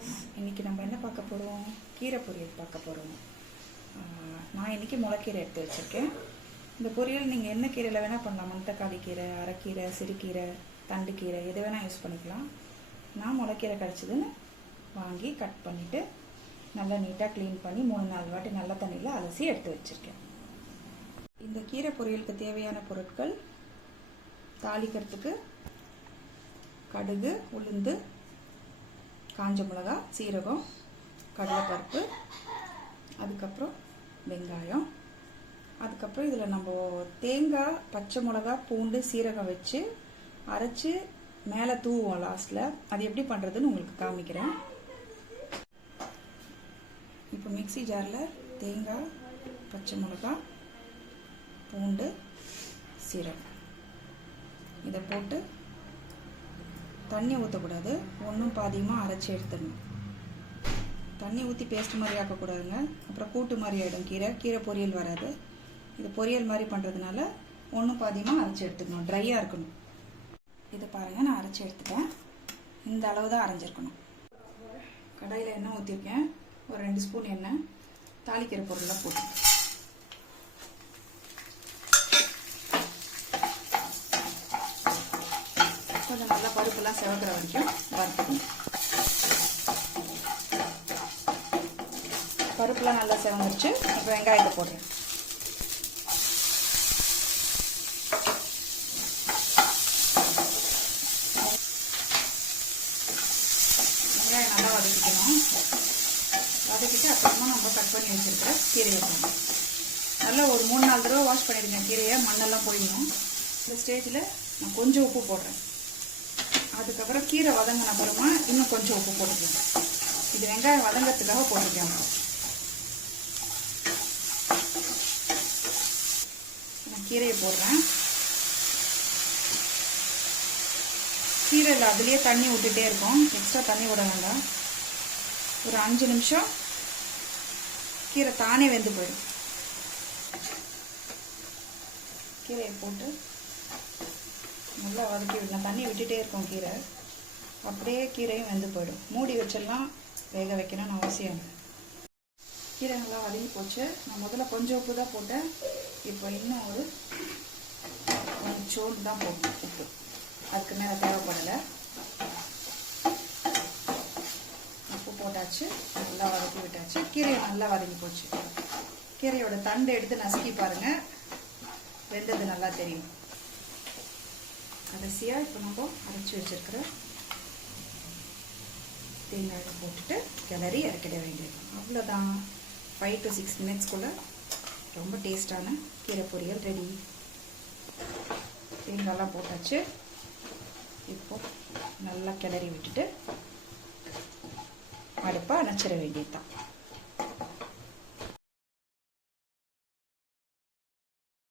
Viewers, இன்றைக்கி நம்ம என்ன பார்க்க போகிறோம்? கீரை பொரியல் பார்க்க போகிறோம். நான் இன்றைக்கி முளைக்கீரை எடுத்து வச்சுருக்கேன். இந்த பொரியல் நீங்கள் என்ன கீரையில் வேணால் பண்ணலாம். மணத்தக்காளி கீரை, அரைக்கீரை, சிறுகீரை, தண்டுக்கீரை எது வேணால் யூஸ் பண்ணிக்கலாம். நான் முளைக்கீரை கிடச்சிதுன்னு வாங்கி கட் பண்ணிவிட்டு நல்லா நீட்டாக க்ளீன் பண்ணி 3-4 வாட்டி நல்ல தண்ணியில் அலசி எடுத்து வச்சுருக்கேன். இந்த கீரை பொரியலுக்கு தேவையான பொருட்கள்: தாளிக்கிறதுக்கு கடுகு, உளுந்து, காஞ்ச மிளகா, சீரகம், கடலைப்பருப்பு, அதுக்கப்புறம் வெங்காயம், அதுக்கப்புறம் இதில் நம்ம தேங்காய், பச்சை மிளகா, பூண்டு, சீரகம் வச்சு அரைச்சி மேலே தூவோம் லாஸ்ட்டில். அது எப்படி பண்ணுறதுன்னு உங்களுக்கு காமிக்கிறேன். இப்போ மிக்ஸி ஜாரில் தேங்காய், பச்சை மிளகா, பூண்டு, சீரகம் இதை போட்டு தண்ணி ஊற்றக்கூடாது, ஒன்றும் பாதியமாக அரைச்சி எடுத்துடணும். தண்ணி ஊற்றி பேஸ்ட் மாதிரி ஆக்கக்கூடாதுங்க, அப்புறம் கூட்டு மாதிரி ஆகிடும். கீரை பொரியல் வராது. இது பொரியல் மாதிரி பண்ணுறதுனால ஒன்றும் பாதியமாக அரைச்சி எடுத்துக்கணும், ட்ரையாக இருக்கணும். இது பாருங்கள், நான் அரைச்சி எடுத்துட்டேன். இந்த அளவு தான் அரைஞ்சிருக்கணும். கடாயில் எண்ணெய் ஊற்றிருக்கேன். ஒரு 2 ஸ்பூன் எண்ணெய். தாளிக்கிற பொருளெலாம் போட்டு கொஞ்சம் நல்லா பருப்புலாம் செவக்கிற வரைக்கும் வறுத்துக்கணும். பருப்புலாம் நல்லா செவந்துருச்சு. இப்போ வெங்காயத்தை போடுறேன். வெங்காயம் நல்லா வதக்கிக்கணும். வதக்கிட்டு அப்புறமா நம்ம கட் பண்ணி வச்சுருக்கிற கீரையை போடணும். நல்லா ஒரு 3-4 தடவை வாஷ் பண்ணிடுங்க கீரையை, மண்ணெல்லாம் போயிடணும். இந்த ஸ்டேஜில் நான் கொஞ்சம் உப்பு போடுறேன். அதுக்கப்புறம் கீரை வதங்கின அப்புறமா இன்னும் கொஞ்சம் உப்பு போட்டுக்கலாம். இது வெங்காயம் வதங்கிறதுக்காக போட்டுக்கலாம். நான் கீரையை போடுறேன். கீரையில் அதுலேயே தண்ணி விட்டுட்டே இருக்கும், எக்ஸ்ட்ரா தண்ணி விட வேண்டாம். ஒரு 5 நிமிஷம் கீரை தானே வெந்து போயிடும். கீரையை போட்டு நல்லா வதக்கி விடணும். தண்ணி விட்டுட்டே இருக்கும் கீரை, அப்படியே கீரையும் வெந்து போயிடும். மூடி வச்செல்லாம் வேக வைக்கணும்னு அவசியம் இல்லை. கீரை நல்லா வதங்கி போச்சு. நான் முதல்ல கொஞ்சம் உப்பு தான் போட்டேன். இப்போ இன்னும் ஒரு சோறு தான் போட்டேன். உப்பு அதுக்கு மேலே தேவைப்படலை. உப்பு போட்டாச்சு, நல்லா வதக்கி விட்டாச்சு. கீரையை நல்லா வதங்கி போச்சு. கீரையோட தண்டு எடுத்து நசுக்கி பாருங்கள், வெந்தது நல்லா தெரியும். கடைசியாக இப்போ நம்ம அரைச்சி வச்சிருக்கிற தேங்காயை போட்டுட்டு கிளறி இறக்கிட வேண்டியது. அவ்வளோதான். 5 to 6 மினிட்ஸ்குள்ளே ரொம்ப டேஸ்டான கீரை பொரியல் ரெடி. தேங்காயெல்லாம் போட்டாச்சு. இப்போ நல்லா கிளறி விட்டுட்டு அடுப்பை அணைச்சிட வேண்டியது தான்.